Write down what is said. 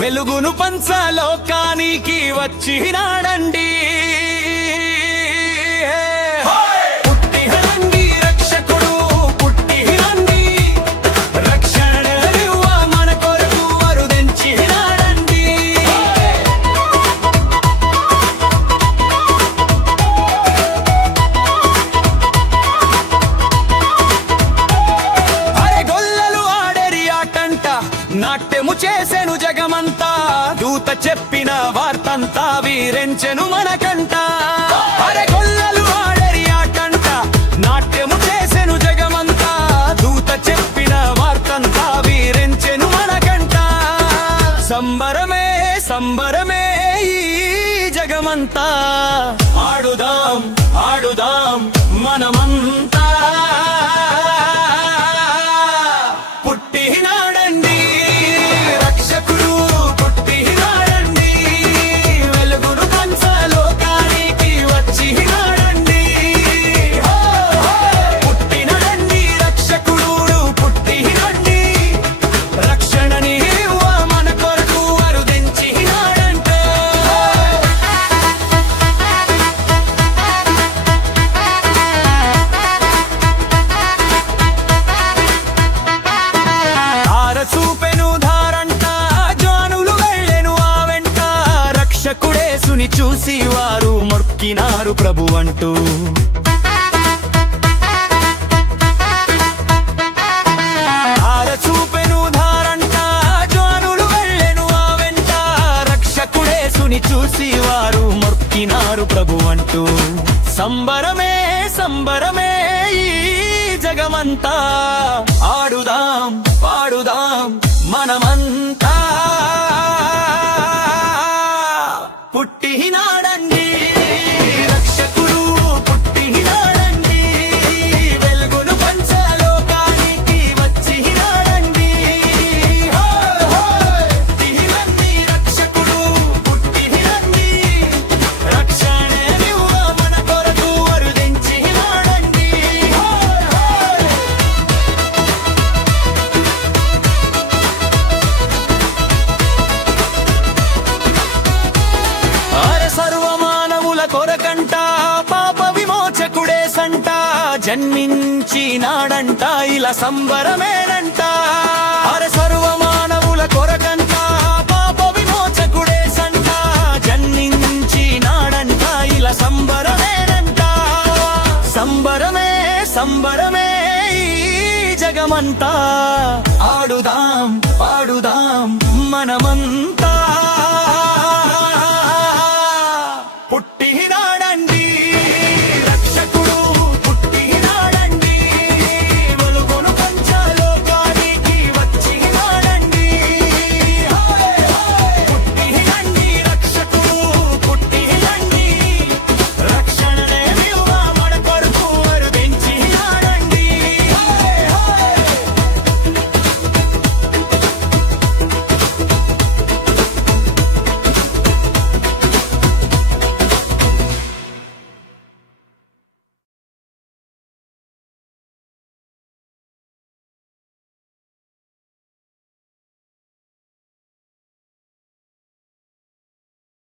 వెలుగును పంచలోకానికి వచ్చినాడండి. పుట్టినండి రక్షకుడు, పుట్టినండి రక్షణనివ్వ మన కొరకు వరుదించినాడండి. అరే గొల్లలు ఆడేరి ఆటంట, నాట్యము చేసెను జగమంతా, దూత చెప్పిన వార్తంతా వీరెంచెను మనకంట. అరే గొల్లలు ఆడేరి ఆటంట, నాట్యము చేసెను జగమంతా, దూత చెప్పిన వార్తంతా వీరెంచెను మనకంట. సంబరమే సంబరమే ఈ జగమంతా, ఆడుదాం ఆడుదాం మనమంతా. పుట్టినాడండి రక్షకుడు, పుట్టినాడండి వెలుగును పంచలోకానికి వచ్చినాడండి. పుట్టినాడండి రక్షకుడు, పుట్టినాడండి రక్షణని మన కొరకు వరుదించినాడంటే. చూపెను ధారంట, జానులు వెళ్ళెను ఆ వెంట, రక్షకుడేసుని చూసి వారు మొక్కినారు ప్రభువంటూ. చూపెను ధారంట, జానులు వెళ్ళెను ఆ వెంట, రక్షకుడేసుని చూసి వారు మొక్కినారు ప్రభువంటూ. సంబరమే సంబరమే ఈ జగమంతా, ఆడుదాం పాడుదాం మనమంతా. పుట్టినాడండి రక్షకుడు, పుట్టినాడండి వెలుగును పంచలోకానికి వచ్చినాడండి. పుట్టినండి రక్షకుడు, పుట్టినండి రక్షణనివ్వ మన కొరకు వరుదించినాడండి. సర్వమానవుల కొరకంట, పాప విమోచకుడే సంట, జన్మించినాడంట ఇలా సంబరమేనంట. అరే సర్వమానవుల కొరకంట, పాప విమోచకుడే సంట, జన్మించినాడంట ఇలా సంబరమేనంట. సంబరమే సంబరమే ఈ జగమంతా, ఆడుదాం పాడుదాం మనమంతా.